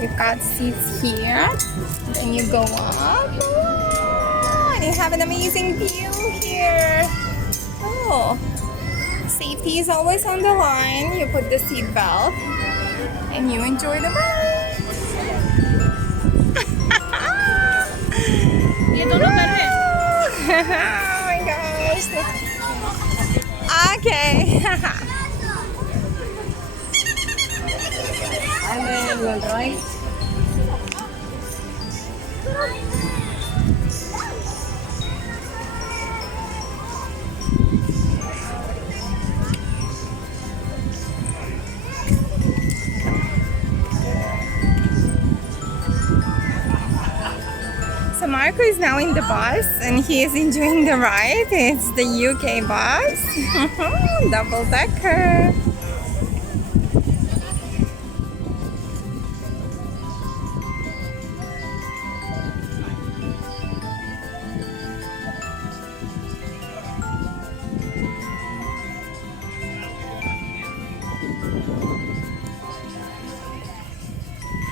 You've got seats here. Then you go up. Wow, and you have an amazing view here. Oh, safety is always on the line. You put the seat belt and you enjoy the ride. Oh my gosh. Okay. Right? So Marco is now in the bus and he is enjoying the ride. It's the UK bus. Double decker.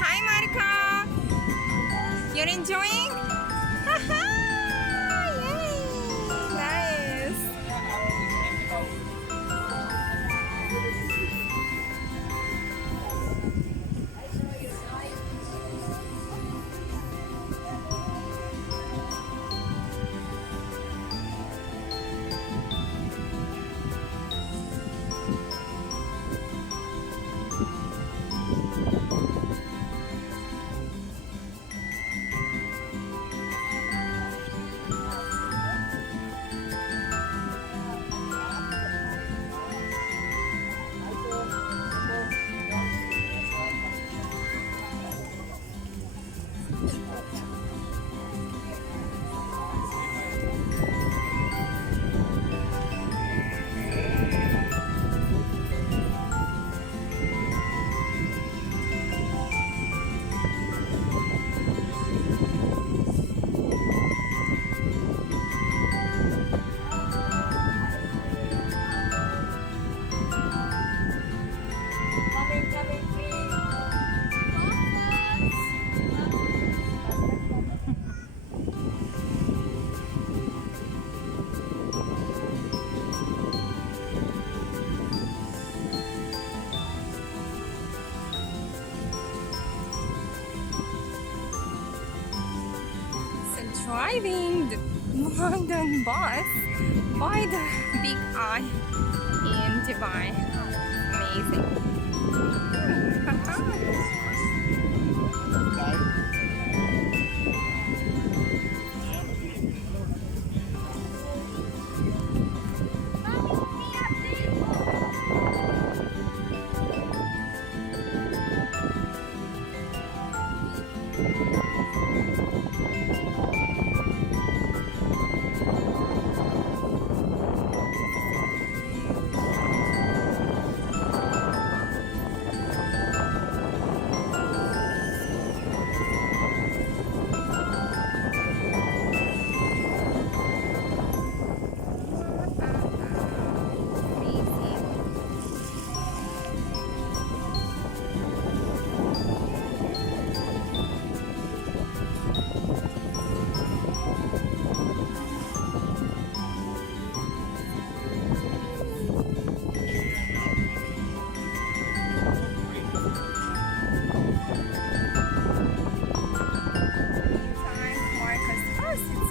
Hi Marco. You're enjoying? Yay! Nice. So driving the London bus by the Big Eye in Dubai. Amazing.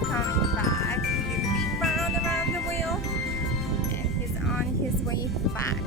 Coming back, did a big round around the wheel, and he's on his way back.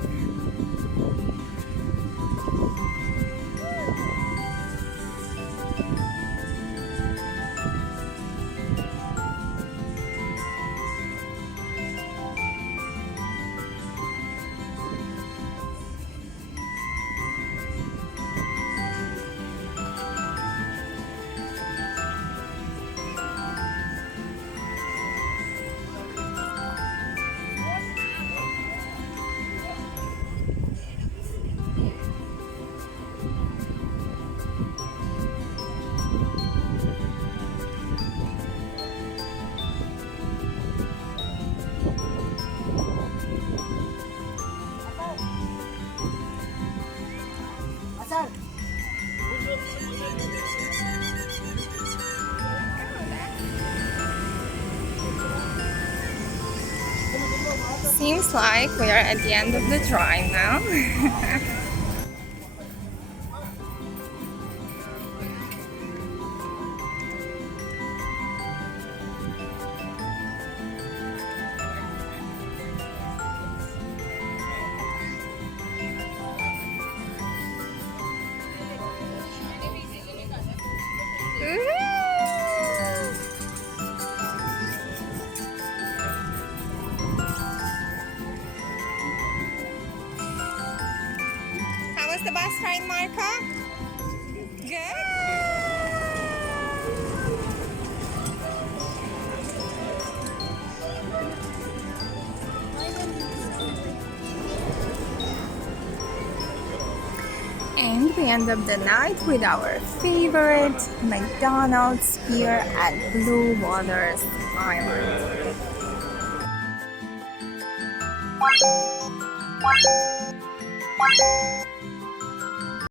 Seems like we are at the end of the drive now. How was the bus ride, Marco? Good? And we end up the night with our favorite McDonald's here at Blue Waters Island.